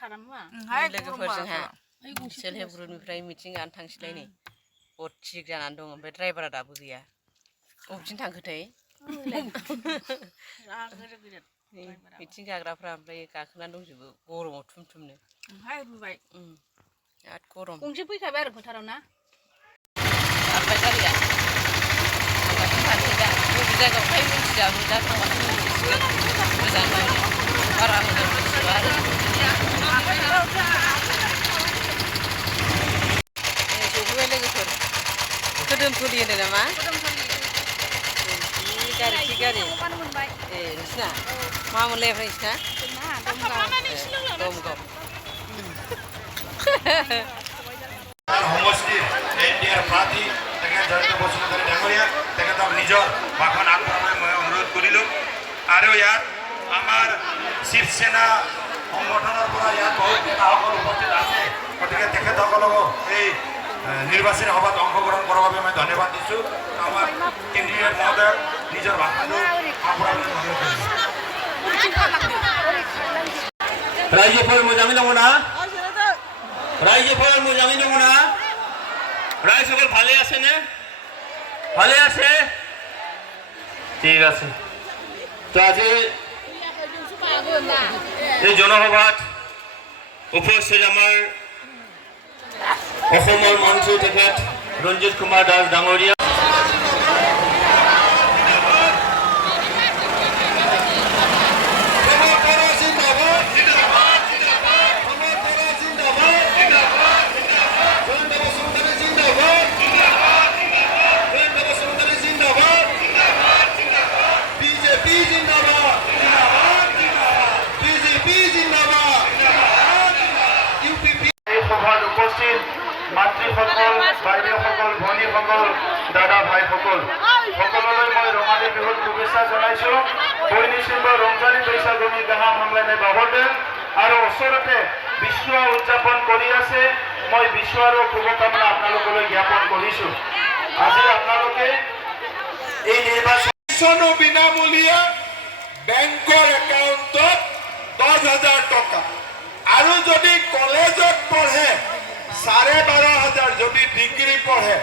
लोगोफोरजोंहा self help ग्रुपनिफ्राय meeting जानो थांसैलाय नै बहुद थिग जानानै दं ओमफ्राय ड्राइभारा दाबो गैया बबेथिं थांखोथाय मिटिं जाग्राफ्रा ओमफ्राय गाखोनानै दंजोबो गरमाव थुमथुमनो बिराद गरम गंसे फैखाबाय आरो फोथाराव ना खारबाय गारिया थांगासिनो थानोसै दा बबे जायगायावहाय मिथियाबो दा थांबासो मिथिसिगोन मोजां बारा मोजां मिथिजोबा आरो सफैबाय लोगोफोर खोदोमथलि होनो नामा गारि खि गारि ए नोंसिना मा मोनलाय ओमफ्राय नोंसिना दमगाव সমষ্টি এনডিএৰ প্ৰাৰ্থী তেখেত জয়ন্ত বসুমতাৰী ডাঙৰীয়া তেখেতক নিজৰ ভাষণ আগবঢ়াবলৈ মই অনুৰোধ কৰিলোঁ আৰু ইয়াত আমাৰ শিৱসেনা সংগঠনৰ পৰা ইয়াত বহুত নেতাসকল উপস্থিত আছে গতিকে তেখেতসকলকো এই নিৰ্বাচনী সভাত অংশগ্ৰহণ কৰাৰ বাবে মই ধন্যবাদ দিছোঁ আমাৰ কেন্দ্ৰীয় মহোদয়ক নিজৰ ভাষণটো আগবঢ়াবলৈ অনুৰোধ কৰিছোঁ ৰাজ্যপাল মোজামি দङ না ৰাজ্যপাল মোজামি দङ না ৰাইজসকল ভালে আছে নে ভালে আছে ঠিক আছে তো আজি এই জনসভাত উপস্থিত আমাৰ অসমৰ মন্ত্ৰী তেখেত ৰঞ্জিত কুমাৰ দাস ডাঙৰীয়া মাতৃসকল বাইদেউসকল ভনীসকল দাদা ভাইসকল সকলোলৈ মই ৰঙালী বিহুৰ শুভেচ্ছা জনাইছোঁ বৈনিচিম্ব ৰমজানী বৈশাগুনি গাহাম হামলাইনে বাবৰদেৱ আৰু ওচৰতে বিশ্বু উদযাপন কৰি আছে মই বিশ্বু আৰু শুভকামনা আপোনালোকলৈ জ্ঞাপন কৰিছোঁ আজি আপোনালোকে এই নিৰ্বাচন বিনামূলীয়া বেংকৰ একাউণ্টত 10,000 টকা আৰু যদি কলেজত পঢ়ে 12,500 যদি ডিগ্ৰী পঢ়ে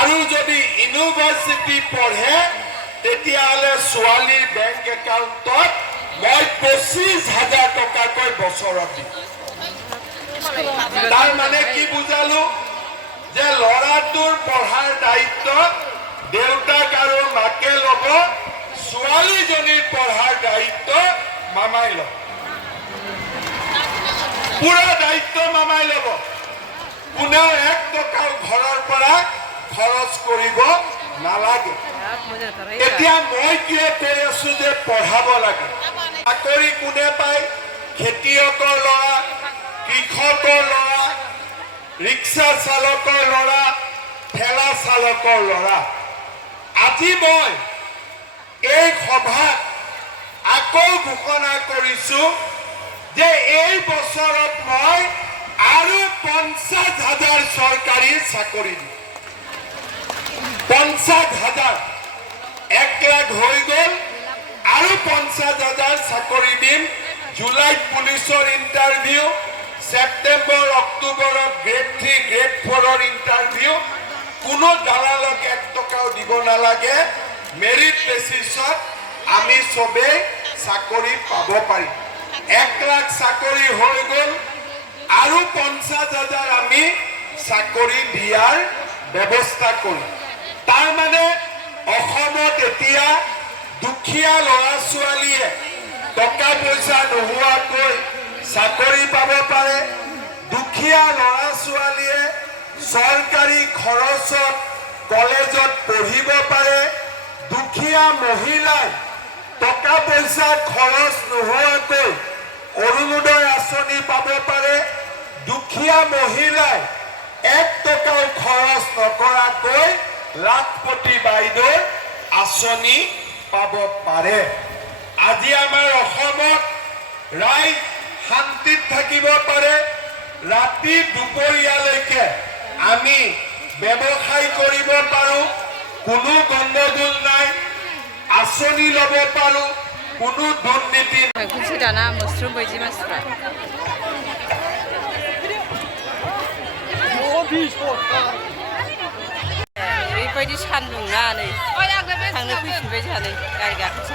আৰু যদি ইউনিভাৰ্চিটি পঢ়ে তেতিয়াহ'লে ছোৱালীৰ বেংক একাউণ্টত মই 25,000 টকাকৈ বছৰত দিম তাৰ মানে কি বুজালো যে ল'ৰাটোৰ পঢ়াৰ দায়িত্ব দেউতাক আৰু মাকে ল'ব ছোৱালীজনীৰ পঢ়াৰ দায়িত্ব মামাই ল'ব পুৰা দায়িত্ব মামাই ল'ব কোনেও 1 টকাও ঘৰৰ পৰা খৰচ কৰিব নালাগে এতিয়া মই কিয় কৈ আছো যে পঢ়াব লাগে চাকৰি কোনে পায় খেতিয়কৰ ল'ৰা কৃষকৰ ল'ৰা ৰিক্সা চালকৰ ল'ৰা ঠেলা চালকৰ ল'ৰা আজি মই এই সভাত আকৌ ঘোষণা কৰিছোঁ যে এই বছৰত মই আৰু 50,000 চৰকাৰী চাকৰি দিম 50,000 1 লাখ হৈ গ'ল আৰু 50,000 চাকৰি দিম জুলাইত পুলিচৰ ইণ্টাৰভিউ সেপ্টেম্বৰ অক্টোবৰত গ্ৰেড 3 গ্ৰেড 4ৰ ইণ্টাৰভিউ কোনো দালালক 1 টকাও দিব নালাগে মেৰিট বেচিছত আমি সবে চাকৰি পাব পাৰিম 1 লাখ চাকৰি হৈ গ'ল আৰু 50,000 আমি চাকৰি দিয়াৰ ব্যৱস্থা কৰিম তাৰ মানে অসমত এতিয়া দুখীয়া ল'ৰা ছোৱালীয়ে টকা পইচা নোহোৱাকৈ চাকৰি পাব পাৰে দুখীয়া ল'ৰা ছোৱালীয়ে চৰকাৰী খৰচত কলেজত পঢ়িব পাৰে দুখীয়া মহিলাই টকা পইচা খৰচ নোহোৱাকৈ অৰুণোদয় আঁচনি পাব পাৰে দুখীয়া মহিলাই 1 টকাও খৰচ নকৰাকৈ লাখপতি বাইদেউৰ আঁচনি পাব পাৰে আজি আমাৰ অসমত ৰাইজ শান্তিত থাকিব পাৰে ৰাতি দুপৰীয়ালৈকে আমি ব্যৱসায় কৰিব পাৰোঁ কোনো গণ্ডগোল নাই আঁচনি ল'ব পাৰোঁ কোনো দুৰ্নীতি दाना मोस्रोम बायदि मानसिफ्रा ओरैबायदि सान्दुं ना नै थांनो फैफिनबाय जोंहा नै गारि गाखोसै